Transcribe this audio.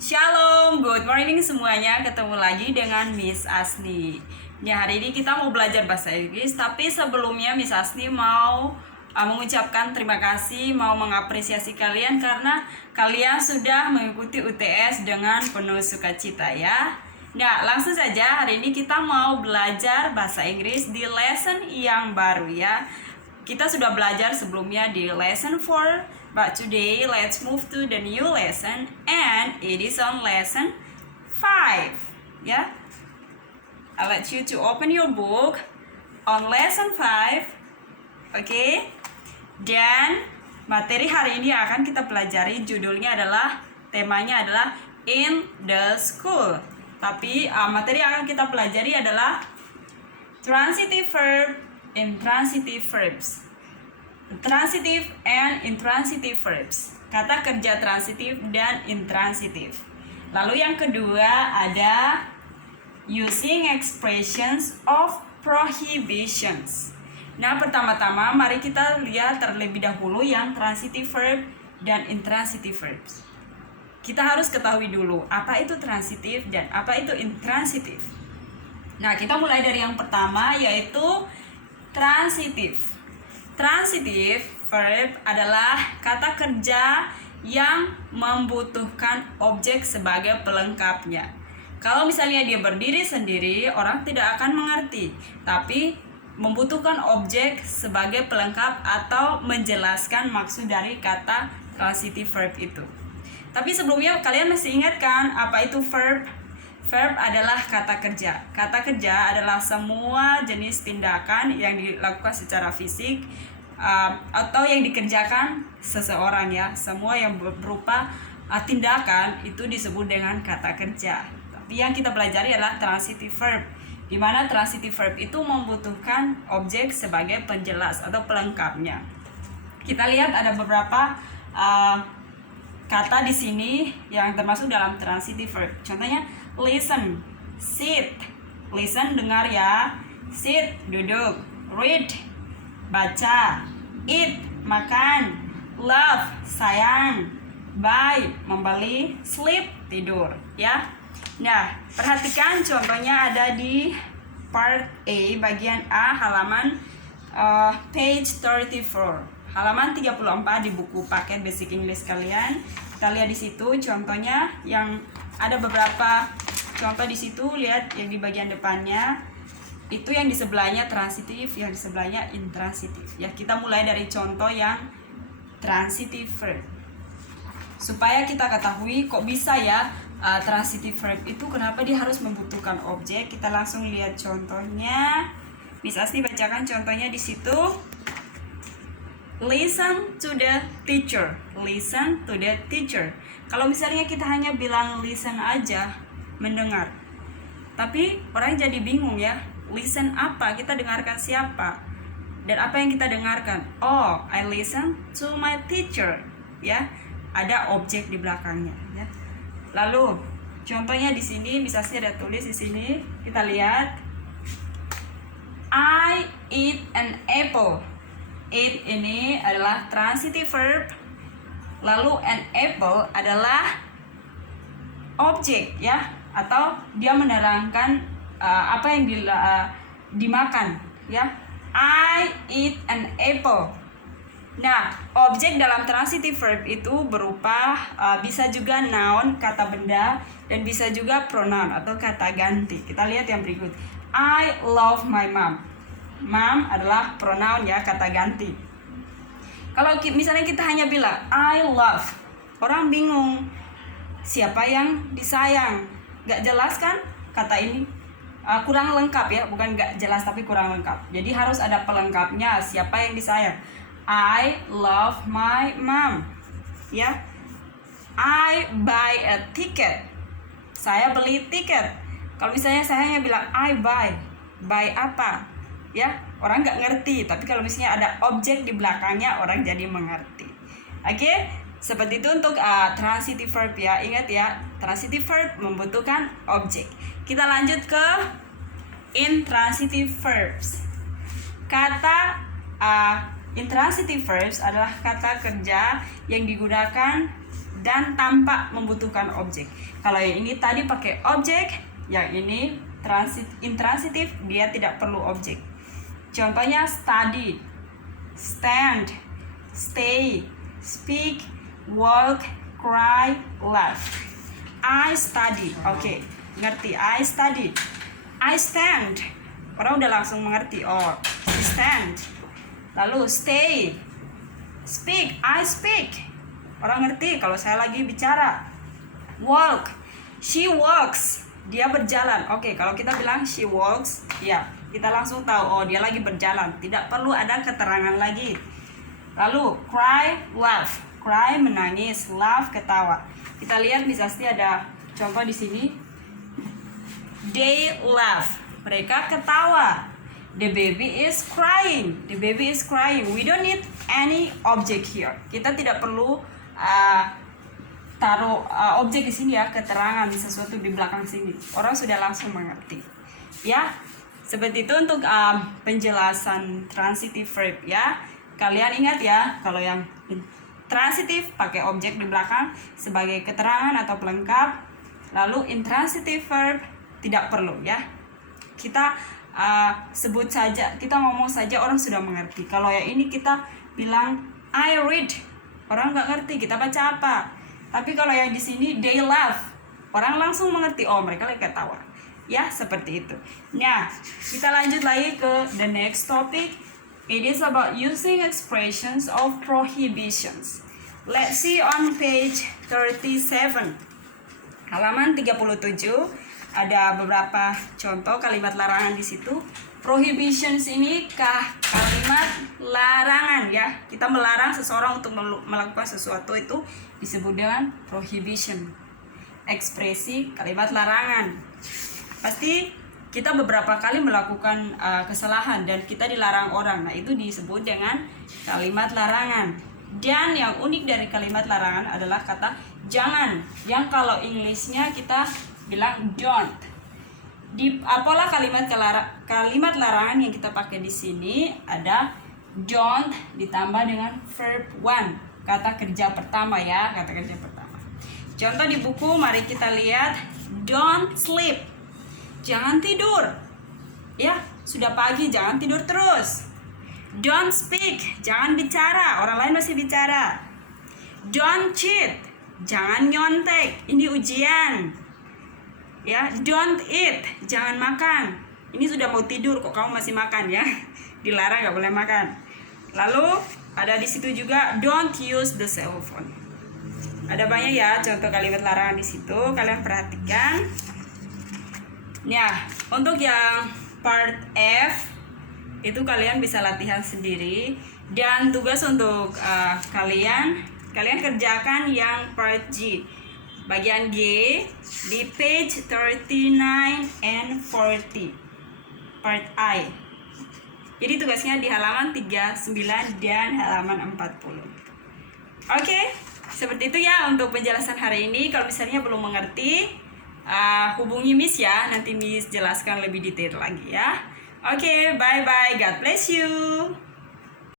Shalom, good morning semuanya. Ketemu lagi dengan Miss Asni. Hari ini kita mau belajar bahasa Inggris. Tapi sebelumnya Miss Asni mau mengucapkan terima kasih, mau mengapresiasi kalian karena kalian sudah mengikuti UTS dengan penuh sukacita ya. Langsung saja hari ini kita mau belajar bahasa Inggris di lesson yang baru ya. Kita sudah belajar sebelumnya di lesson 4, but today let's move to the new lesson and it is on lesson 5 ya. I'll let you to open your book on lesson 5. Okay? Dan materi hari ini akan kita pelajari, judulnya adalah, temanya adalah in the school. Tapi materi yang akan kita pelajari adalah transitive verb, intransitive verbs. Transitive and intransitive verbs. Kata kerja transitif dan intransitif. Lalu yang kedua ada using expressions of prohibitions. Pertama-tama mari kita lihat terlebih dahulu yang transitive verb dan intransitive verbs. Kita harus ketahui dulu apa itu transitif dan apa itu intransitif. Kita mulai dari yang pertama yaitu transitif. Transitive verb adalah kata kerja yang membutuhkan objek sebagai pelengkapnya. Kalau misalnya dia berdiri sendiri, orang tidak akan mengerti. Tapi membutuhkan objek sebagai pelengkap atau menjelaskan maksud dari kata transitive verb itu. Tapi sebelumnya kalian masih ingat kan apa itu verb? Verb adalah kata kerja. Kata kerja adalah semua jenis tindakan yang dilakukan secara fisik atau yang dikerjakan seseorang ya. Semua yang berupa tindakan itu disebut dengan kata kerja. Tapi yang kita pelajari adalah transitive verb, di mana transitive verb itu membutuhkan objek sebagai penjelas atau pelengkapnya. Kita lihat ada beberapa kata di sini yang termasuk dalam transitive verb. Contohnya listen, sit. Listen, dengar ya. Sit, duduk. Read, baca. Eat, makan. Love, sayang. Buy, membeli. Sleep, tidur ya. Perhatikan contohnya ada di part A, bagian A, halaman page 34. Halaman 34 di buku paket Basic English kalian. Kita lihat di situ contohnya yang ada beberapa contoh di situ. Lihat yang di bagian depannya itu yang di sebelahnya transitif, yang di sebelahnya intransitif. Ya, kita mulai dari contoh yang transitive verb. Supaya kita ketahui kok bisa ya transitive verb itu kenapa dia harus membutuhkan objek. Kita langsung lihat contohnya. Miss Asni bacakan contohnya di situ. Listen to the teacher. Listen to the teacher. Kalau misalnya kita hanya bilang listen aja, mendengar. Tapi orang jadi bingung ya. Listen apa? Kita dengarkan siapa? Dan apa yang kita dengarkan? Oh, I listen to my teacher. Ya, ada objek di belakangnya. Ya. Lalu contohnya di sini, misalnya ada tulis di sini. Kita lihat. I eat an apple. Eat ini adalah transitive verb. Lalu an apple adalah objek ya, atau dia menerangkan apa yang dimakan ya. I eat an apple. Objek dalam transitive verb itu berupa bisa juga noun, kata benda, dan bisa juga pronoun atau kata ganti. Kita lihat yang berikut. I love my mom. Mom adalah pronoun ya, kata ganti. Kalau misalnya kita hanya bilang I love, orang bingung siapa yang disayang. Gak jelas kan kata ini? Kurang lengkap ya, bukan gak jelas tapi kurang lengkap. Jadi harus ada pelengkapnya, siapa yang disayang. I love my mom ya. I buy a ticket. Saya beli tiket. Kalau misalnya saya hanya bilang I buy apa ya, orang nggak ngerti. Tapi kalau misalnya ada objek di belakangnya, orang jadi mengerti. Oke, seperti itu untuk transitive verb ya. Ingat ya, transitive verb membutuhkan objek. Kita lanjut ke intransitive verbs. Kata intransitive verbs adalah kata kerja yang digunakan dan tanpa membutuhkan objek. Kalau yang ini tadi pakai objek, yang ini intransitif, dia tidak perlu objek. Contohnya study, stand, stay, speak, walk, cry, laugh. I study, oke, ngerti. I study. I stand, orang udah langsung mengerti. Oh, stand. Lalu stay, speak, I speak, orang ngerti kalau saya lagi bicara. Walk, she walks, dia berjalan. Oke, kalau kita bilang she walks, ya kita langsung tahu, oh dia lagi berjalan, tidak perlu ada keterangan lagi. Lalu cry, laugh, cry menangis, laugh ketawa. Kita lihat Miss Asti ada contoh di sini. They laugh, mereka ketawa. The baby is crying, the baby is crying. We don't need any object here. Kita tidak perlu taruh objek di sini ya, keterangan sesuatu di belakang sini. Orang sudah langsung mengerti. Ya, seperti itu untuk penjelasan transitive verb ya. Kalian ingat ya, kalau yang transitif pakai objek di belakang sebagai keterangan atau pelengkap. Lalu intransitive verb tidak perlu ya. Kita sebut saja, kita ngomong saja orang sudah mengerti. Kalau yang ini kita bilang I read, orang nggak ngerti kita baca apa. Tapi kalau yang di sini they laugh, orang langsung mengerti, oh mereka lagi ketawa. Ya, seperti itu. Nah, kita lanjut lagi ke the next topic. It is about using expressions of prohibitions. Let's see on page 37. Halaman 37 ada beberapa contoh kalimat larangan di situ. Prohibitions ini kalimat larangan ya. Kita melarang seseorang untuk melakukan sesuatu itu disebut dengan prohibition. Ekspresi kalimat larangan. Pasti kita beberapa kali melakukan kesalahan dan kita dilarang orang. Nah, itu disebut dengan kalimat larangan. Dan yang unik dari kalimat larangan adalah kata jangan. Yang kalau Englishnya kita bilang don't. Di apalah kalimat larangan yang kita pakai di sini ada don't ditambah dengan verb one, kata kerja pertama ya, kata kerja pertama. Contoh di buku, mari kita lihat. Don't sleep, jangan tidur. Ya, sudah pagi, jangan tidur terus. Don't speak, jangan bicara, orang lain masih bicara. Don't cheat, jangan nyontek, ini ujian. Ya, don't eat, jangan makan. Ini sudah mau tidur kok kamu masih makan ya. Dilarang, nggak boleh makan. Lalu ada di situ juga don't use the cell phone. Ada banyak ya contoh kalimat larangan di situ, kalian perhatikan. Nah, untuk yang part F itu kalian bisa latihan sendiri, dan tugas untuk kalian kerjakan yang part G. Bagian G di page 39 and 40. Part I. Jadi tugasnya di halaman 39 dan halaman 40. Oke, seperti itu ya untuk penjelasan hari ini. Kalau misalnya belum mengerti, hubungi Miss ya. Nanti Miss jelaskan lebih detail lagi ya. Oke, bye-bye. God bless you.